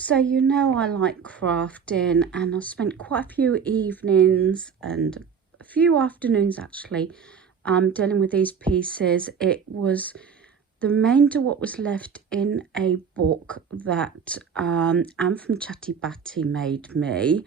So you know I like crafting, and I've spent quite a few evenings and a few afternoons actually dealing with these pieces. It was the remainder what was left in a book that Anne from Chatty Batty made me,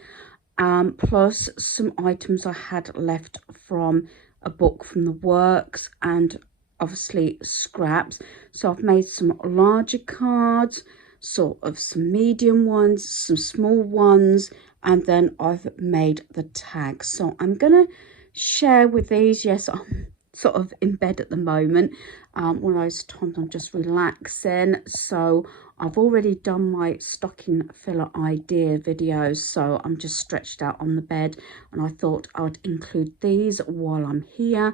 plus some items I had left from a book from the works and obviously scraps. So I've made some larger cards, sort of some medium ones, some small ones, and then I've made the tags. So I'm gonna share with these. Yes, I'm sort of in bed at the moment. One of those times I'm just relaxing. So I've already done my stocking filler idea videos, so I'm just stretched out on the bed, and I thought I'd include these while I'm here.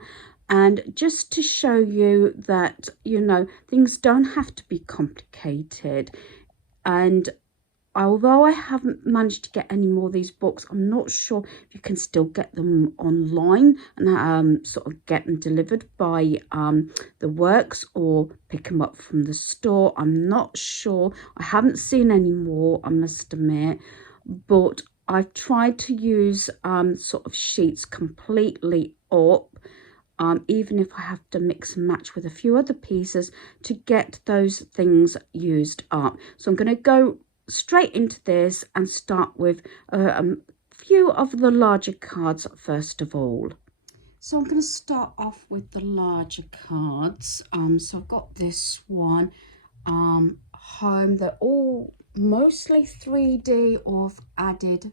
And just to show you that, you know, things don't have to be complicated. And although I haven't managed to get any more of these books, I'm not sure if you can still get them online and sort of get them delivered by the works or pick them up from the store. I'm not sure. I haven't seen any more, I must admit, but I've tried to use sort of sheets completely up, even if I have to mix and match with a few other pieces to get those things used up. So I'm going to go straight into this and start with a few of the larger cards first of all. So I'm going to start off with the larger cards. So I've got this one, home. They're all mostly 3D or I've added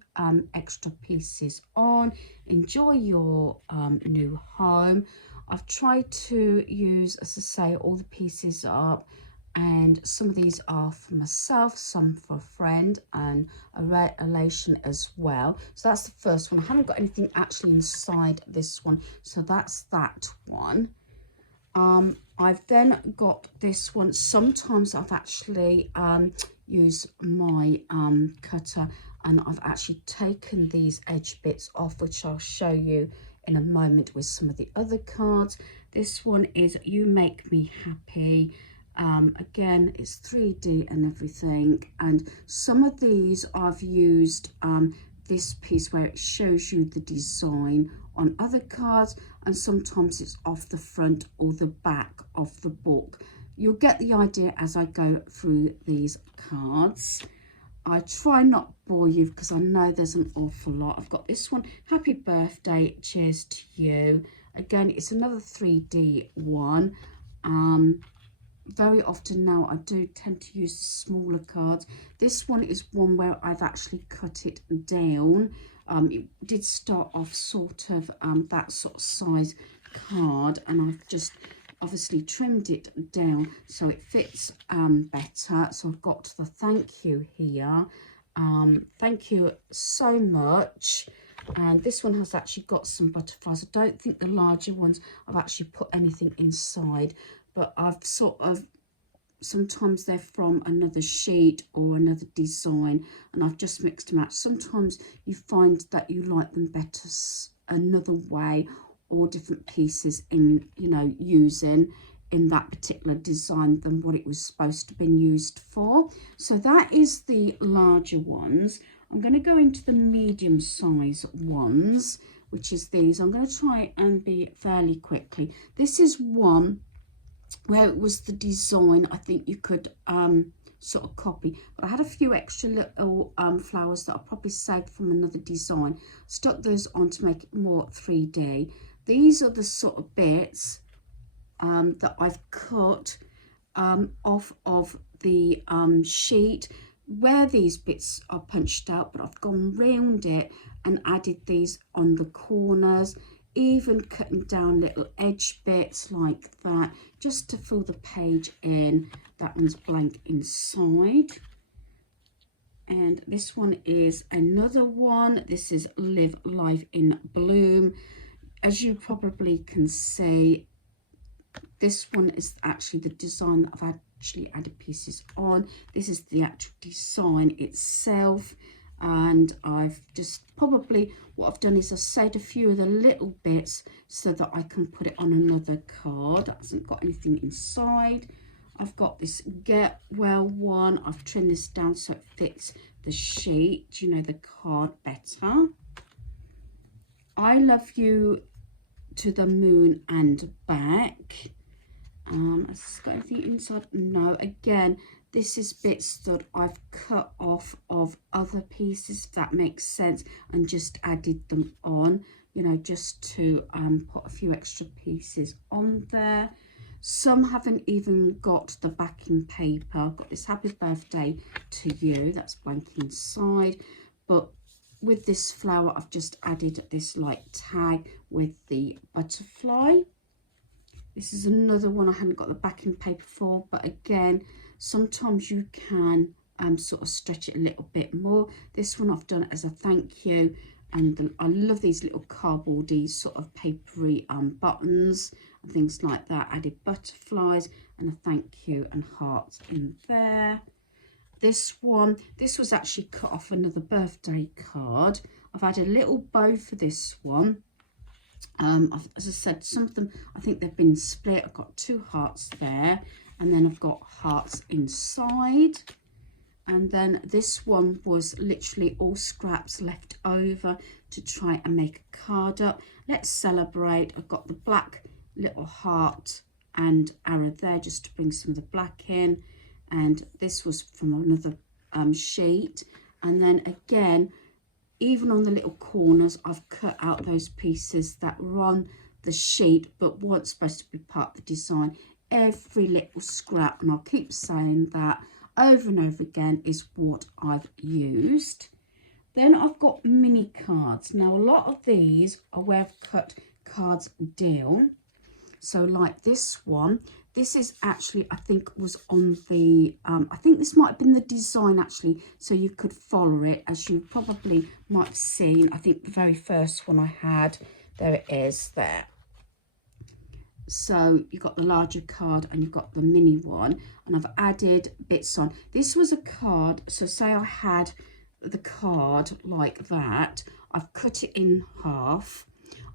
extra pieces on. Enjoy your new home. I've tried to use, as I say, all the pieces up, and some of these are for myself, some for a friend and a relation as well. So that's the first one. I haven't got anything actually inside this one, so that's that one. I've then got this one. Sometimes I've actually used my cutter, and I've actually taken these edge bits off, which I'll show you in a moment with some of the other cards. This one is You Make Me Happy. Again, it's 3D and everything, and some of these I've used this piece where it shows you the design on other cards, and sometimes it's off the front or the back of the book. You'll get the idea as I go through these cards. I try not to bore you because I know there's an awful lot. I've got this one, Happy Birthday, Cheers to You. Again, it's another 3D one. Very often now I do tend to use smaller cards. This one is one where I've actually cut it down. It did start off sort of that sort of size card, and I've just obviously trimmed it down so it fits better. So I've got the thank you here. Thank you so much. And this one has actually got some butterflies. I don't think the larger ones I've actually put anything inside, but I've sort of, sometimes they're from another sheet or another design, and I've just mixed them out. Sometimes you find that you like them better another way, or different pieces in, you know, using in that particular design than what it was supposed to be used for. So that is the larger ones. I'm going to go into the medium size ones, which is these. I'm going to try and be fairly quickly. This is one where it was the design I think you could sort of copy, but I had a few extra little flowers that I probably saved from another design, stuck those on to make it more 3D. These are the sort of bits that I've cut off of the sheet where these bits are punched out, but I've gone round it and added these on the corners, even cutting down little edge bits like that just to fill the page in. That one's blank inside. And this one is another one. This is Live Life in Bloom. As you probably can see, this one is actually the design that I've actually added pieces on. This is the actual design itself, and I've just probably, what I've done is I've saved a few of the little bits so that I can put it on another card that hasn't got anything inside. I've got this Get Well one. I've trimmed this down so it fits the sheet, you know, the card better. I Love You to the Moon and Back. Has this got anything inside? No. Again, this is bits that I've cut off of other pieces, if that makes sense, and just added them on, you know, just to put a few extra pieces on there. Some haven't even got the backing paper. I've got this Happy Birthday to You, that's blank inside, but with this flower I've just added this like tag with the butterfly. This is another one I hadn't got the backing paper for, but again, sometimes you can sort of stretch it a little bit more. This one I've done as a thank you, and I love these little cardboardy sort of papery buttons and things like that. Added butterflies and a thank you and hearts in there. This one, this was actually cut off another birthday card. I've added a little bow for this one. As I said, some of them, I think they've been split. I've got 2 hearts there, and then I've got hearts inside. And then this one was literally all scraps left over to try and make a card up. Let's celebrate. I've got the black little heart and arrow there just to bring some of the black in. And this was from another sheet. And then again, even on the little corners, I've cut out those pieces that were on the sheet but weren't supposed to be part of the design. Every little scrap, and I'll keep saying that over and over again, is what I've used. Then I've got mini cards. Now a lot of these are where I've cut cards down. So like this one, this is actually, I think was on the, I think this might have been the design actually, so you could follow it, as you probably might have seen. I think the very first one I had, there it is there. So you've got the larger card and you've got the mini one, and I've added bits on. This was a card, so say I had the card like that, I've cut it in half,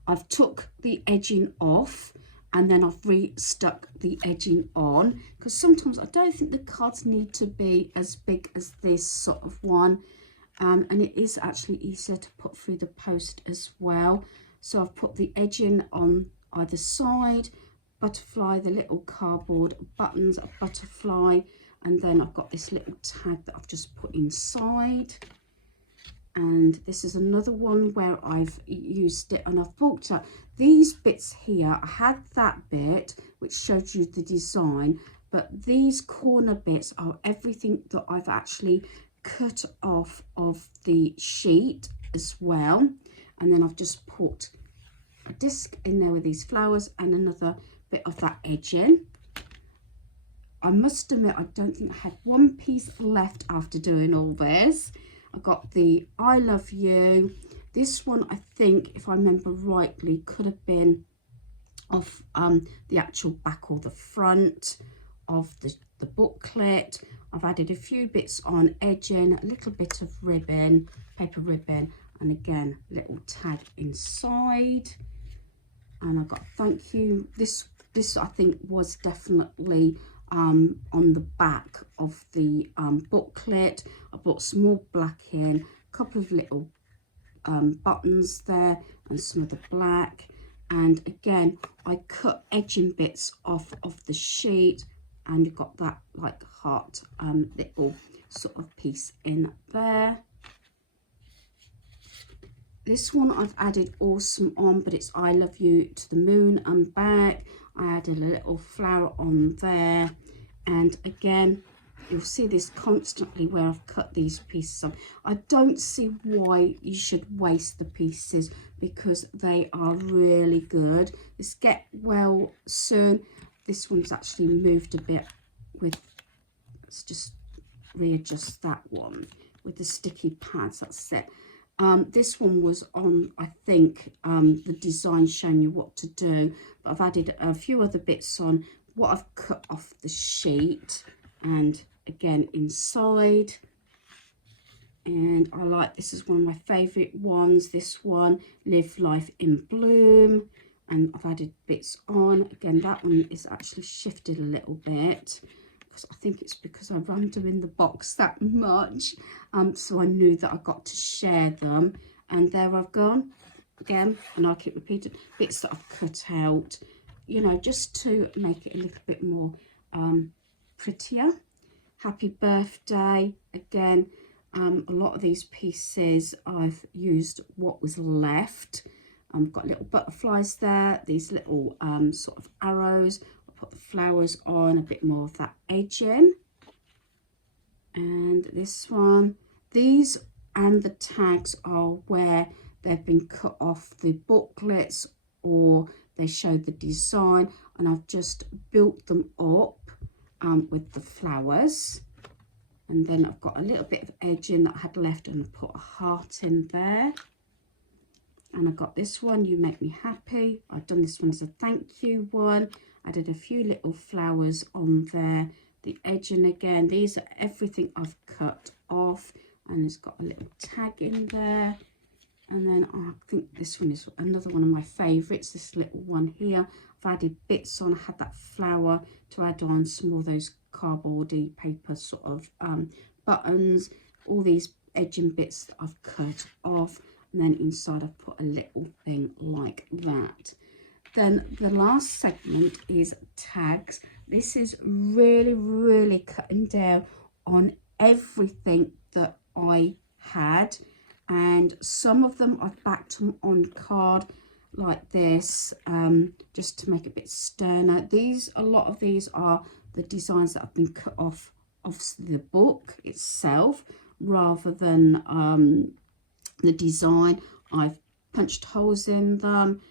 I've took the edging off, and then I've re-stuck the edging on, because sometimes I don't think the cards need to be as big as this sort of one, and it is actually easier to put through the post as well. So I've put the edging on either side, butterfly, the little cardboard buttons, a butterfly, and then I've got this little tag that I've just put inside. And this is another one where I've used it, and I've bulked up these bits here. I had that bit which showed you the design, but these corner bits are everything that I've actually cut off of the sheet as well. And then I've just put a disc in there with these flowers and another bit of that edging. I must admit, I don't think I had one piece left after doing all this. I got the I Love You. This one, I think, if I remember rightly, could have been off the actual back or the front of the booklet. I've added a few bits on edging, a little bit of ribbon, paper ribbon, and again, little tag inside. And I've got thank you. This I think was definitely on the back of the booklet. I brought some more black in, a couple of little buttons there and some of the black, and again I cut edging bits off of the sheet, and you've got that like heart little sort of piece in there. This one I've added Awesome on, but it's I Love You to the Moon and Back. I added a little flower on there, and again you'll see this constantly where I've cut these pieces up. I don't see why you should waste the pieces, because they are really good. This Get Well Soon, this one's actually moved a bit with, let's just readjust that one with the sticky pads, that's it. This one was on, I think, the design showing you what to do, but I've added a few other bits on what I've cut off the sheet, and again inside. And I like, this is one of my favorite ones, this one, Live Life in Bloom, and I've added bits on. Again, that one is actually shifted a little bit, because I think it's because I rammed them in the box that much. So I knew that I got to share them. And there I've gone again, and I keep repeating bits that I've cut out, you know, just to make it a little bit more prettier. Happy birthday again. A lot of these pieces I've used what was left. I've got little butterflies there, these little sort of arrows. I'll put the flowers on, a bit more of that edging. And this one, these and the tags are where they've been cut off the booklets, or they show the design, and I've just built them up with the flowers. And then I've got a little bit of edging that I had left, and I put a heart in there. And I got this one, You Make Me Happy. I've done this one as a thank you one. I did a few little flowers on there. The edging again, these are everything I've cut off, and it's got a little tag in there. And then I think this one is another one of my favorites, this little one here. I've added bits on. I had that flower to add on, some more of those cardboardy paper sort of buttons, all these edging bits that I've cut off, and then inside I've put a little thing like that. Then the last segment is tags. This is really cutting down on everything that I had, and some of them I've backed them on card like this, just to make it a bit sterner. A lot of these are the designs that have been cut off of the book itself, rather than the design. I've punched holes in them,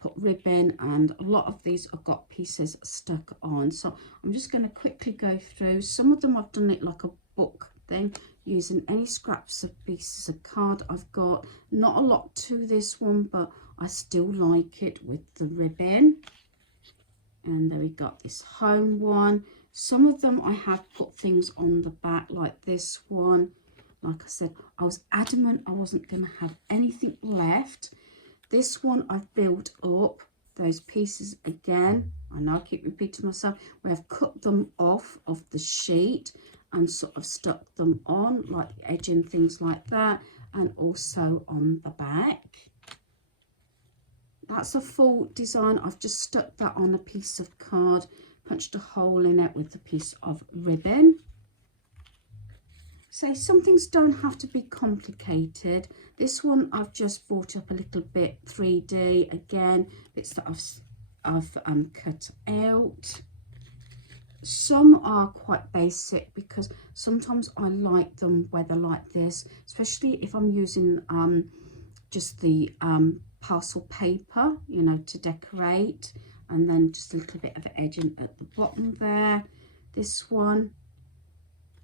put ribbon, and a lot of these have got pieces stuck on. So I'm just going to quickly go through. Some of them I've done it like a book thing, using any scraps of pieces of card I've got. Not a lot to this one, but I still like it with the ribbon. And there we got this home one. Some of them I have put things on the back, like this one. Like I said, I was adamant I wasn't going to have anything left. This one I've built up those pieces again. I know I keep repeating myself, where I've cut them off of the sheet and sort of stuck them on, like edging, things like that, and also on the back. That's a full design. I've just stuck that on a piece of card, punched a hole in it with a piece of ribbon. So some things don't have to be complicated. This one I've just brought up a little bit 3D again, bits that I've cut out. Some are quite basic because sometimes I like them where they're like this, especially if I'm using just the parcel paper, you know, to decorate, and then just a little bit of edging at the bottom there. This one,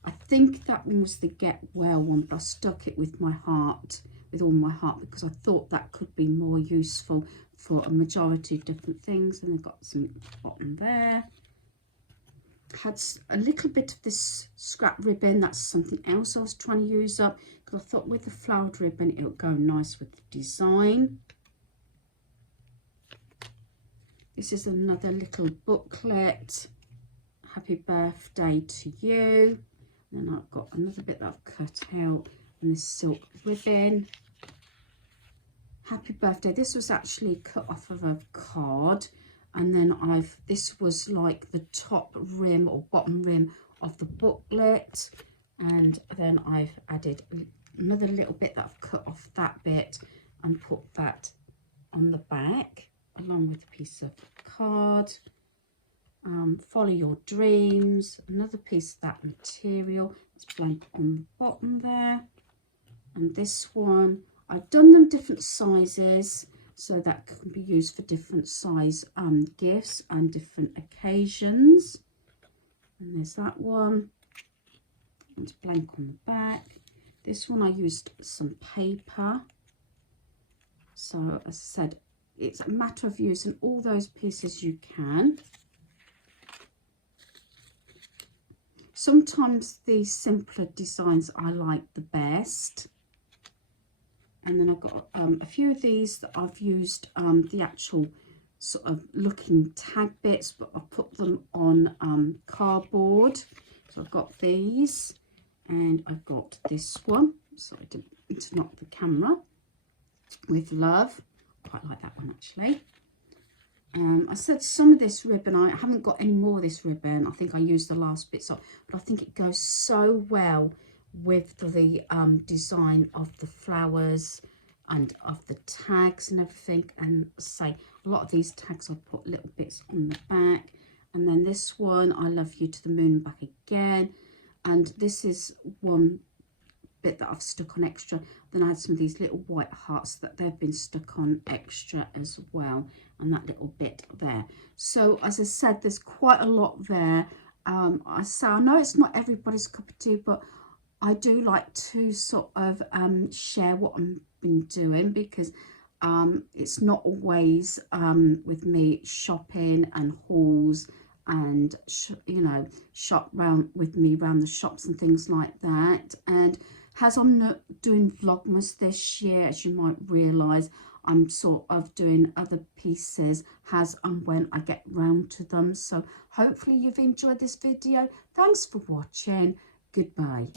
I think that one was the Get Well one, but I stuck it with my heart, with all my heart, because I thought that could be more useful for a majority of different things. And I've got some at the bottom there. Had a little bit of this scrap ribbon. That's something else I was trying to use up, because I thought with the flowered ribbon it would go nice with the design. This is another little booklet. Happy birthday to you. And then I've got another bit that I've cut out, and this silk ribbon. Happy birthday. This was actually cut off of a card, and then this was like the top rim or bottom rim of the booklet, and then I've added another little bit that I've cut off that bit and put that on the back along with a piece of card. Follow your dreams, another piece of that material. It's blank on the bottom there. And this one, I've done them different sizes, so that can be used for different size gifts and different occasions. And there's that one. It's blank on the back. This one I used some paper. So as I said, it's a matter of using all those pieces you can. Sometimes the simpler designs I like the best. And then I've got a few of these that I've used the actual sort of looking tag bits, but I've put them on cardboard. So I've got these, and I've got this one. Sorry to knock the camera. With love. Quite like that one actually. I said some of this ribbon, I haven't got any more of this ribbon. I think I used the last bits up, but I think it goes so well with the design of the flowers and of the tags and everything. And say a lot of these tags I've put little bits on the back. And then this one, I love you to the moon and back again. And this is one bit that I've stuck on extra. Then I had some of these little white hearts that they've been stuck on extra as well, and that little bit there. So as I said, there's quite a lot there. I know it's not everybody's cup of tea, but I do like to sort of share what I've been doing, because it's not always with me shopping and hauls and you know, shop round with me around the shops and things like that. And as I'm not doing Vlogmas this year, as you might realise, I'm sort of doing other pieces as and when I get round to them. So hopefully you've enjoyed this video. Thanks for watching. Goodbye.